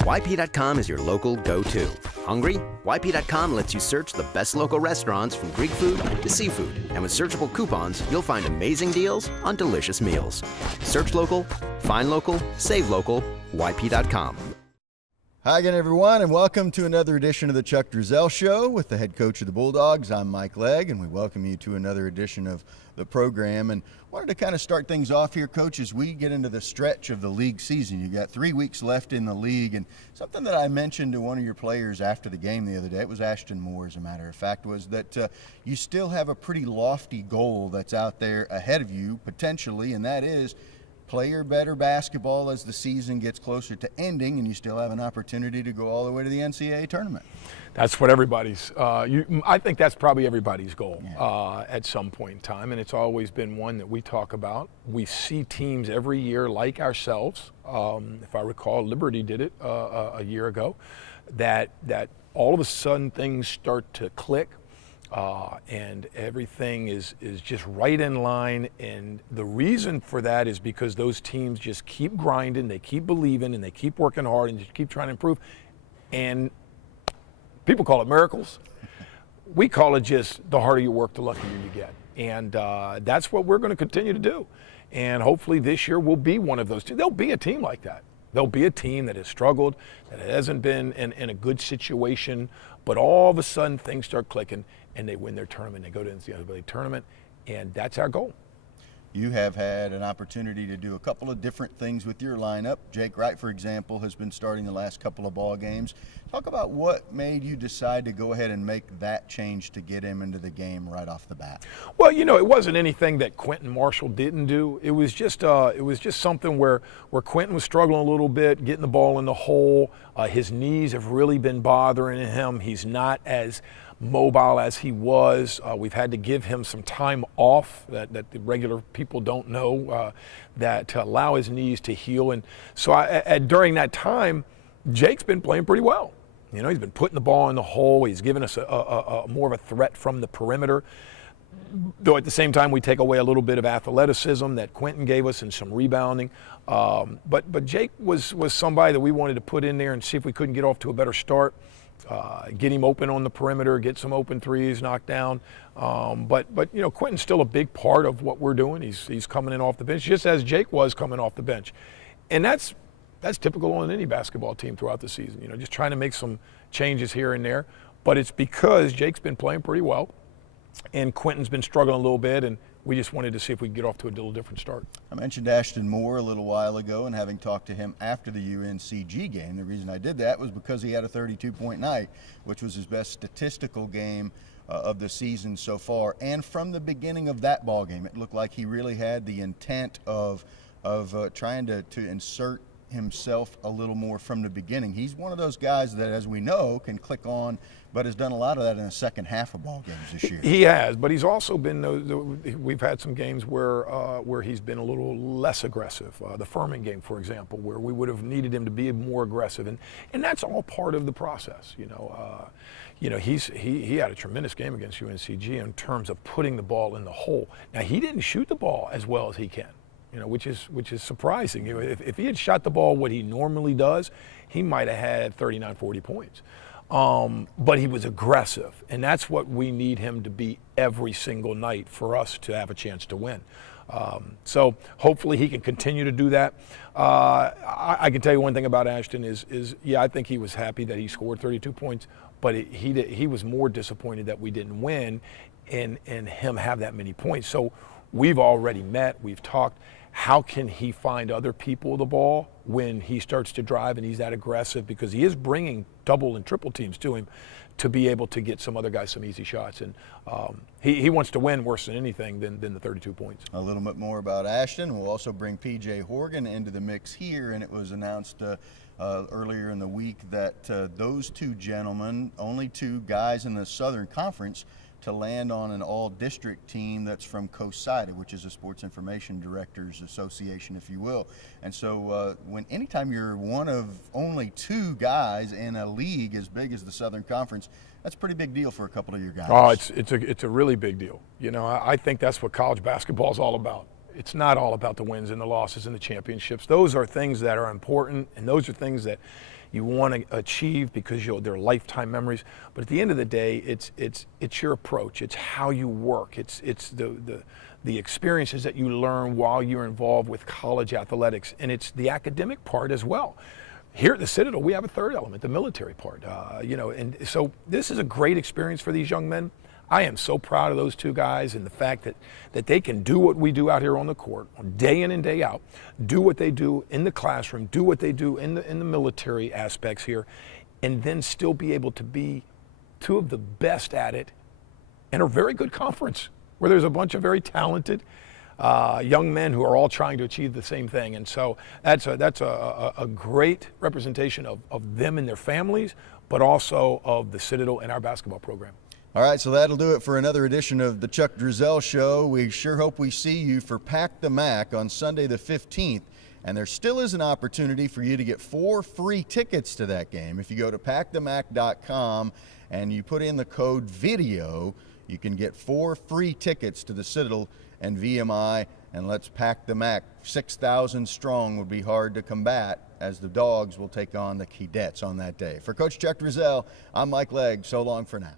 YP.com is your local go-to. Hungry? YP.com lets you search the best local restaurants from Greek food to seafood. And with searchable coupons, you'll find amazing deals on delicious meals. Search local, find local, save local, YP.com. Hi again, everyone, and welcome to another edition of the Chuck Driesell Show with the head coach of the Bulldogs. I'm Mike Legg, and we welcome you to another edition of the program. And wanted to kind of start things off here, Coach, as we get into the stretch of the league season. You got 3 weeks left in the league, and something that I mentioned to one of your players after the game the other day, it was Ashton Moore, as a matter of fact, was that you still have a pretty lofty goal that's out there ahead of you, potentially, and that is play your better basketball as the season gets closer to ending, and you still have an opportunity to go all the way to the NCAA tournament. That's what everybody's I think that's probably everybody's goal at some point in time, and it's always been one that we talk about. We see teams every year like ourselves. If I recall, Liberty did it a year ago, that all of a sudden things start to click. And everything is just right in line, and the reason for that is because those teams just keep grinding, they keep believing, and they keep working hard and just keep trying to improve. And people call it miracles. We call it just the harder you work, the luckier you get. And that's what we're going to continue to do. And hopefully this year will be one of those two. There'll be a team like that. There'll be a team that has struggled, that hasn't been in a good situation, but all of a sudden things start clicking and they win their tournament. They go to the NCAA tournament, and that's our goal. You have had an opportunity to do a couple of different things with your lineup. Jake Wright, for example, has been starting the last couple of ball games. Talk about what made you decide to go ahead and make that change to get him into the game right off the bat. Well, you know, it wasn't anything that Quentin Marshall didn't do. It was just something where Quentin was struggling a little bit, getting the ball in the hole. His knees have really been bothering him. He's not as mobile as he was. We've had to give him some time off that the regular people don't know, that to allow his knees to heal. And so during that time, Jake's been playing pretty well. You know, he's been putting the ball in the hole. He's given us a more of a threat from the perimeter. Though at the same time, we take away a little bit of athleticism that Quentin gave us and some rebounding. But Jake was somebody that we wanted to put in there and see if we couldn't get off to a better start. Get him open on the perimeter, get some open threes knocked down. But you know, Quentin's still a big part of what we're doing. He's coming in off the bench, just as Jake was coming off the bench. And that's typical on any basketball team throughout the season. You know, just trying to make some changes here and there. But it's because Jake's been playing pretty well, and Quentin's been struggling a little bit, and we just wanted to see if we could get off to a little different start. I mentioned Ashton Moore a little while ago, and having talked to him after the UNCG game, the reason I did that was because he had a 32-point night, which was his best statistical game of the season so far. And from the beginning of that ball game, it looked like he really had the intent of trying to insert himself a little more from the beginning. He's one of those guys that, as we know, can click on, but has done a lot of that in the second half of ball games this year. He has, but he's also been, we've had some games where he's been a little less aggressive. The Furman game, for example, where we would have needed him to be more aggressive, and that's all part of the process. You know, he had a tremendous game against UNCG in terms of putting the ball in the hole. Now, he didn't shoot the ball as well as he can. You know, which is surprising. You know, if he had shot the ball what he normally does, he might have had 39, 40 points. But he was aggressive, and that's what we need him to be every single night for us to have a chance to win. So hopefully he can continue to do that. I can tell you one thing about Ashton is I think he was happy that he scored 32 points, but he was more disappointed that we didn't win and him have that many points. So we've already met, we've talked. How can he find other people the ball when he starts to drive and he's that aggressive? Because he is bringing double and triple teams to him to be able to get some other guys some easy shots. And he wants to win worse than anything than the 32 points. A little bit more about Ashton. We'll also bring P.J. Horgan into the mix here, and it was announced earlier in the week that those two gentlemen, only two guys in the Southern Conference, to land on an all-district team that's from COSIDA, which is a Sports Information Directors Association, if you will. And so anytime you're one of only two guys in a league as big as the Southern Conference, that's a pretty big deal for a couple of your guys. Oh, it's a really big deal. You know, I think that's what college basketball is all about. It's not all about the wins and the losses and the championships. Those are things that are important, and those are things that you want to achieve because they're lifetime memories. But at the end of the day, it's your approach. It's how you work. It's the experiences that you learn while you're involved with college athletics, and it's the academic part as well. Here at the Citadel, we have a third element, the military part. And so this is a great experience for these young men. I am so proud of those two guys and the fact that they can do what we do out here on the court, day in and day out, do what they do in the classroom, do what they do in the military aspects here, and then still be able to be two of the best at it in a very good conference where there's a bunch of very talented young men who are all trying to achieve the same thing. And so that's a great representation of them and their families, but also of the Citadel and our basketball program. All right, so that'll do it for another edition of the Chuck Driesell Show. We sure hope we see you for Pack the Mac on Sunday the 15th. And there still is an opportunity for you to get 4 free tickets to that game. If you go to packthemac.com and you put in the code VIDEO, you can get 4 free tickets to the Citadel and VMI. And let's pack the Mac. 6,000 strong would be hard to combat, as the Dogs will take on the Cadets on that day. For Coach Chuck Driesell, I'm Mike Legg. So long for now.